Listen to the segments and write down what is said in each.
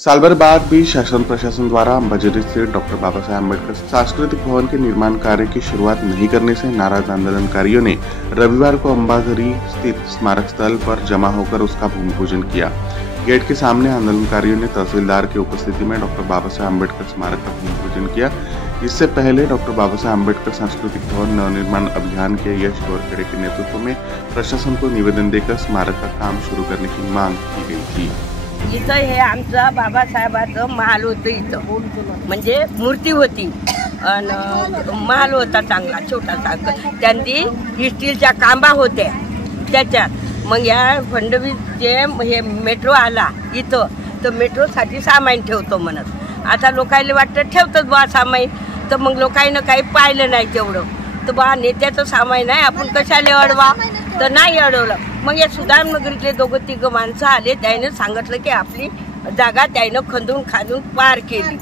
साल भर बाद भी शासन प्रशासन द्वारा अंबाझरी स्थित डॉक्टर बाबा साहेब अम्बेडकर सांस्कृतिक भवन के निर्माण कार्य की शुरुआत नहीं करने से नाराज आंदोलनकारियों ने रविवार को अंबाझरी स्थित स्मारक स्थल पर जमा होकर उसका भूमि पूजन किया। गेट के सामने आंदोलनकारियों ने तहसीलदार की उपस्थिति में डॉक्टर बाबा साहेब अम्बेडकर स्मारक का भूमि पूजन किया। इससे पहले डॉक्टर बाबा साहेब अम्बेडकर सांस्कृतिक भवन नवनिर्माण अभियान के यश गोरखेड़े के नेतृत्व में प्रशासन को निवेदन देकर स्मारक का काम शुरू करने की मांग की गई थी। इथं हे आमचं बाबासाहेबाचं महाल होतं, इथं म्हणजे मूर्ती होती आणि महाल होता चांगला छोटासा। त्यांनी स्टीलच्या कांबा होत्या त्याच्यात। मग या फडणवीस जे हे मेट्रो आला इथं, तर मेट्रोसाठी सामान ठेवतो म्हणत। आता लोकांना वाटतं ठेवतोच बा सामान, तर मग लोकांना काही पाहिलं नाही तेवढं, तर बा नेत्याचं सामान आहे आपण कशाला अडवा, तर नाही अडवलं। मग या सुधारनगरीतले दोघं तिघं माणसं आले, त्याने सांगितलं की आपली जागा त्यानं खंदून खांदून पार केली।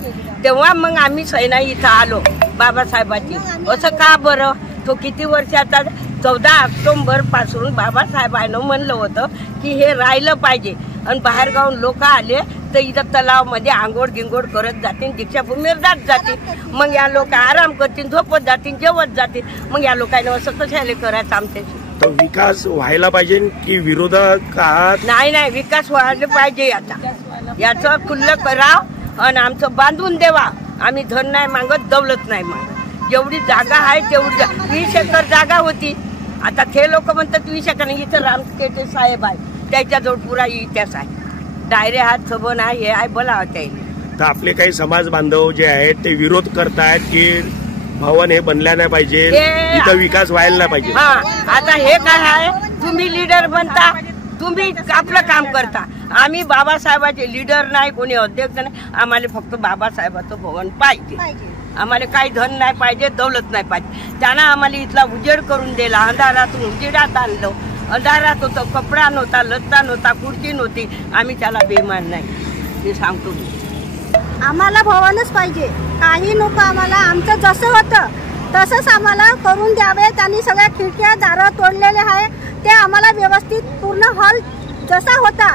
तेव्हा मग आम्ही सैना इथं आलो बाबासाहेबाची। असं का बरं? तो किती वर्षाचा 14 ऑक्टोबर पासून बाबासाहेबांना म्हणलं होतं की हे राहिलं पाहिजे आणि बाहेरगावून लोक आले तर इथं तलावामध्ये आंघोळ गिंगोळ करत जातील, दीक्षाभूमीवर जात जातील। मग या लोक आराम करतील, झोपत जातील, जेवत जातील। मग या लोकांना असं कशाला करायचं आमच्याशी? तो विकास व्हायला पाहिजे की विरोधकात? नाही, विकास व्हायला पाहिजे। आता याचं खुल्लं कराव आणि आमचं बांधून देवा। आम्ही धन नाही मागत, दौलत नाही मागत। जेवढी जागा आहे तेवढी 20 एकर जागा होती। आता ते लोक म्हणतात 20 एकर नाही, इथं रामकेटे साहेब आहे, त्याच्याजवळ पुरा इतिहास आहे। डायरे हात सबन आहे, हे आहे बोलावं त्याला। तर आपले काही समाज बांधव जे आहेत ते विरोध करतायत की भवन हे बनल्या नाही पाहिजे, इथं विकास व्हायला नाही पाहिजे। आता हे काय आहे, तुम्ही लीडर बनता, तुम्ही आपलं काम करता। आम्ही बाबासाहेबाचे लीडर नाही, कोणी अध्यक्ष नाही, आम्हाला फक्त बाबासाहेबाचं भवन पाहिजे। आम्हाला काही धन नाही पाहिजे, दौलत नाही पाहिजे। त्यानं आम्हाला इथला उजेड करून दिला, अंधारातून उजेडात आणलं। अंधारात होतं, कपडा नव्हता, लत्ता नव्हता, खुर्ची नव्हती। आम्ही त्याला बेमान नाही, ते सांगतो मी। आम्हाला भवनच पाहिजे, काही नको आम्हाला। आमचं जसं होतं तसंच आम्हाला करून द्यावे। त्यांनी सगळ्या खिडक्या दारं तोडलेले आहे, ते आम्हाला व्यवस्थित पूर्ण हॉल जसा होता,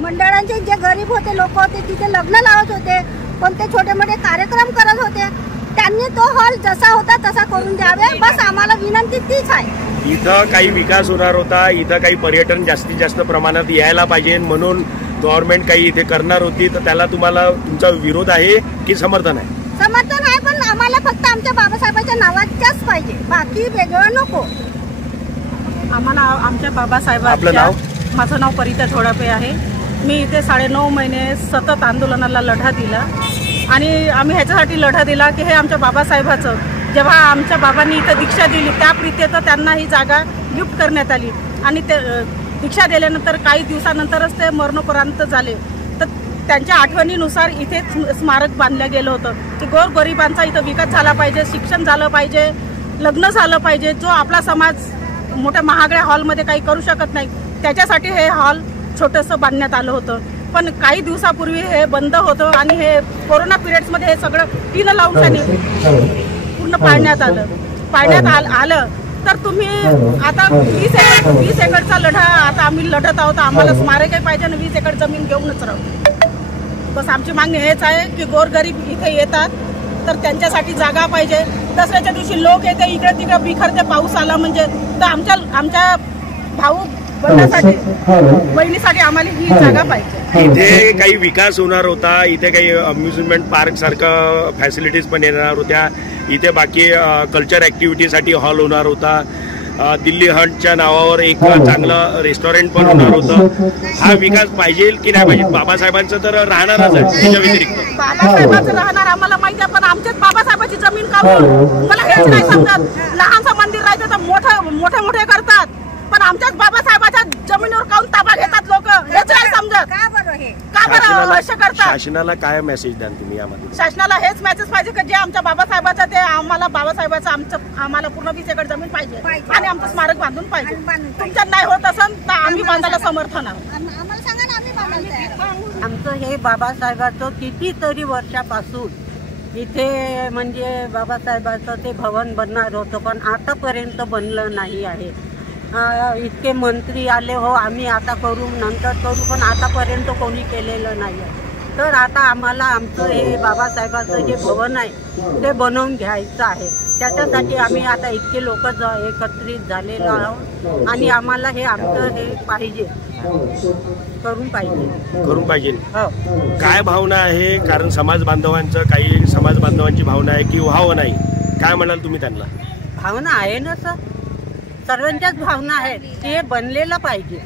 मंडळांचे जे गरीब होते लोक होते तिथे लग्न लावत होते, कोणते छोटे मोठे कार्यक्रम करत होते, त्यांनी तो हॉल जसा होता तसा करून द्यावे, बस आम्हाला विनंती तीच आहे। इथं काही विकास होणार होता, इथं काही पर्यटन जास्तीत जास्त प्रमाणात यायला पाहिजे म्हणून गव्हर्नमेंट काही इथे करणार होती, तर त्याला तुम्हाला तुमचा विरोध आहे की समर्थन आहे? समर्थन आहे, पण आम्हाला फक्त आमच्या बाबासाहेबांच्या नावाच्याच पाहिजे, बाकी वेगळं नको आम्हाला। आमच्या बाबासाहेबांच्या, आपलं नाव? माझं नाव परिता थोडापे आहे। मी इथे 9.5 महिने सतत आंदोलनाला लढा दिला आणि आम्ही ह्याच्यासाठी लढा दिला की हे आमच्या बाबासाहेबाचं, जेव्हा आमच्या बाबांनी इथं दीक्षा दिली त्या प्रीत्येत त्यांना ही जागा गिफ्ट करण्यात आली आणि ते दीक्षा दिल्यानंतर काही दिवसानंतरच ते मरणोपरांत झाले। तर त्यांच्या आठवणीनुसार इथे स्मारक बांधलं गेलं होतं की गोरगरिबांचा इथं विकास झाला पाहिजे, शिक्षण झालं पाहिजे, लग्न झालं पाहिजे। जो आपला समाज मोठ्या महागड्या हॉलमध्ये काही करू शकत नाही, त्याच्यासाठी हे हॉल छोटंसं बांधण्यात आलं होतं। पण काही दिवसापूर्वी हे बंद होतं आणि हे कोरोना पिरियड्समध्ये हे सगळं टीनं लावून पूर्ण पाडण्यात आलं। तर तुम्ही आता 20 एकरचा लढा आता आम्ही लढत आहोत, आम्हाला स्मारकही पाहिजे आणि 20 एकर जमीन घेऊनच राहू। बस आमची मागणी हेच आहे की गोरगरीब इथे येतात तर त्यांच्यासाठी जागा पाहिजे। दसऱ्याच्या दिवशी लोक येते, इकडे तिकडे बिखरते, पाऊस आला म्हणजे, तर आमच्या भाऊ बहिणीसाठी आम्हाला ही जागा पाहिजे। इथे काही विकास होणार होता, इथे काही अम्युजमेंट पार्क सारखं फॅसिलिटीज पण येणार होत्या, इथे बाकी कल्चर ऍक्टिव्हिटीसाठी हॉल होणार होता, दिल्ली हंटच्या नावावर एक चांगलं रेस्टॉरंट पण होणार होतं। हा विकास पाहिजे की नाही पाहिजे? बाबासाहेबांचं तर राहणारच आहे, त्याच्या व्यतिरिक्त बाबासाहेबांचं राहणार आम्हाला माहिती आहे, पण आमच्याच बाबासाहेबांची जमीन का मला हेच नाही समजत। लहानसं मंदिर राहायचं तर मोठे करतात, पण आमच्याच बाबासाहेबांच्या जमिनीवर काऊन ताबा घेतात लोक, हेच नाही समजत। का बरं असं करतात? शासनाला काय मेसेज द्याल तुम्ही यामध्ये? शासनाला हेच मेसेज पाहिजे की जे आमच्या बाबासाहेबाचं ते आम्हाला बाबासाहेबाचं आम्हाला पूर्ण 20 एकर जमीन पाहिजे आणि आमचं स्मारक बांधून पाहिजे। तुमच्यात नाही होत असेल तर आम्ही बांधायला समर्थन आहोत। आमचं हे बाबासाहेबाचं कितीतरी वर्षापासून इथे म्हणजे बाबासाहेबाचं ते भवन बनणार होतं, पण आतापर्यंत बनलं नाही आहे। इतके मंत्री आले हो आम्ही आता करू नंतर करू, पण आतापर्यंत कोणी केलेलं नाही आहे। तर आता आम्हाला आमचं हे बाबासाहेबाचं जे भवन आहे ते बनवून घ्यायचं आहे. त्याच्यासाठी आम्ही आता इतके लोक एकत्रित झालेलो आहोत आणि आम्हाला हे आमचं हे पाहिजे, करून पाहिजे. हो. काय भावना आहे? कारण समाज बांधवांची भावना आहे की व्हावं नाही, काय म्हणाल तुम्ही त्यांना? भावना आहे ना सर, सर्वांच्याच भावना आहे की हे बनलेलं पाहिजे,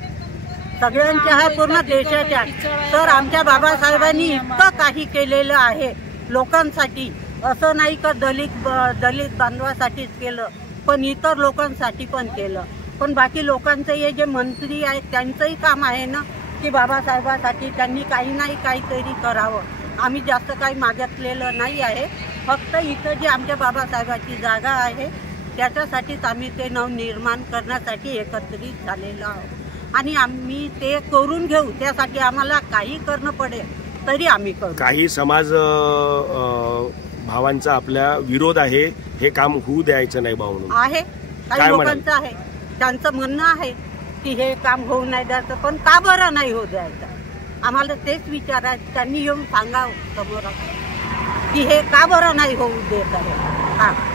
सगळ्यांच्या आहे, पूर्ण देशाच्या. तर आमच्या बाबासाहेबांनी इतकं काही केलेलं आहे लोकांसाठी. असं नाही का दलित बांधवासाठीच केलं, पण इतर लोकांसाठी पण केलं. पण बाकी लोकांचं हे जे मंत्री आहेत त्यांचंही काम आहे ना की बाबासाहेबासाठी त्यांनी काही नाही काहीतरी करावं. आम्ही जास्त काही मागितलेलं नाही आहे, फक्त इथं जी आमच्या बाबासाहेबाची जागा आहे त्याच्यासाठीच आम्ही ते नवनिर्माण करण्यासाठी एकत्रित झालेलो आहोत आणि आम्ही ते करून घेऊ. त्यासाठी आम्हाला काही करणं पडेल तरी आम्ही करू. काही समाज भावांचा आपल्या विरोध आहे, हे काम होऊ द्यायचं नाही भाऊ आहे. काही लोकांचं आहे, त्यांचं म्हणणं आहे की हे काम होऊ नाही द्यायचं, पण का बरं नाही होऊ द्यायचं? आम्हाला तेच विचारायचं, त्यांनी येऊन सांगावं समोर की हे का बरं नाही होऊ देत आहे.